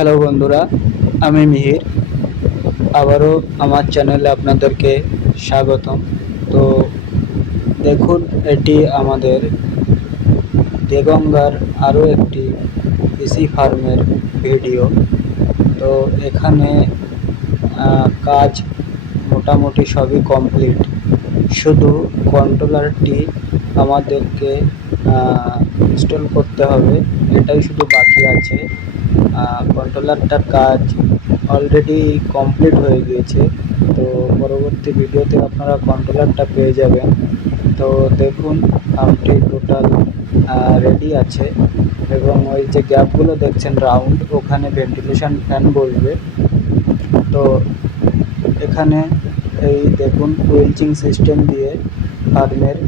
Hello বন্ধুরা, আমি মিহির। আবারও আমার চ্যানেলে আপনাদেরকে স্বাগতম। তো দেখুন, এটি আমাদের দেগঙ্গার আরও একটি কৃষি ফার্মের ভিডিও। তো এখানে কাজ মোটামুটি সবই কমপ্লিট। শুধু কন্ট্রোলারটি আমাদেরকে ইনস্টল করতে হবে। এটাই শুধু বাকি আছে। কন্ট্রোলারটার কাজ অলরেডি কমপ্লিট হয়ে গিয়েছে। তো পরবর্তী ভিডিওতে আপনারা কন্ট্রোলারটা পেয়ে যাবেন। তো দেখুন ফার্মটি টোটাল রেডি আছে। এবং ওই যে গ্যাপগুলো দেখছেন রাউন্ড ওখানে ভেন্টিলেশন ফ্যান বসবে। তো এখানে এই দেখুন উইলচিং সিস্টেম দিয়ে ফার্মের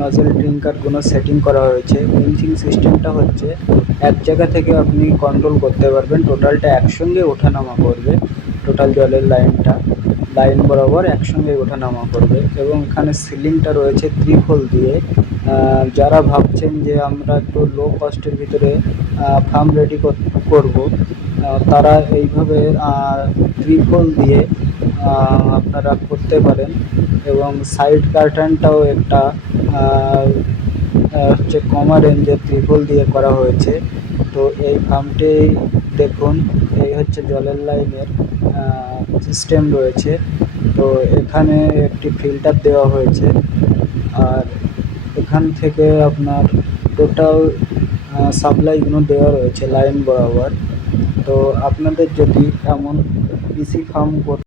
নজল ড্রিঙ্কারগুলো সেটিং করা হয়েছে। উইলচিং সিস্টেমটা হচ্ছে এক জায়গা থেকে আপনি কন্ট্রোল করতে পারবেন। টোটালটা একসঙ্গে ওঠানামা করবে। টোটাল জলের লাইনটা লাইন বরাবর একসঙ্গে ওঠানামা করবে এবং এখানে সিলিংটা রয়েছে ত্রিফল দিয়ে। যারা ভাবছেন যে আমরা একটু লো কস্টের ভিতরে ফার্ম রেডি করব তারা এইভাবে ত্রিফল দিয়ে আপনারা করতে পারেন এবং সাইড কার্টেনটাও একটা হচ্ছে কমা রেঞ্জের ত্রিপল দিয়ে করা হয়েছে। তো এই ফার্মটি দেখুন, এই হচ্ছে জলের লাইনের সিস্টেম রয়েছে। তো এখানে একটি ফিল্টার দেওয়া হয়েছে। আর এখান থেকে আপনার টোটাল সাপ্লাইগুলো দেওয়া রয়েছে লাইন বরাবর। তো আপনাদের যদি এমন কৃষি ফার্ম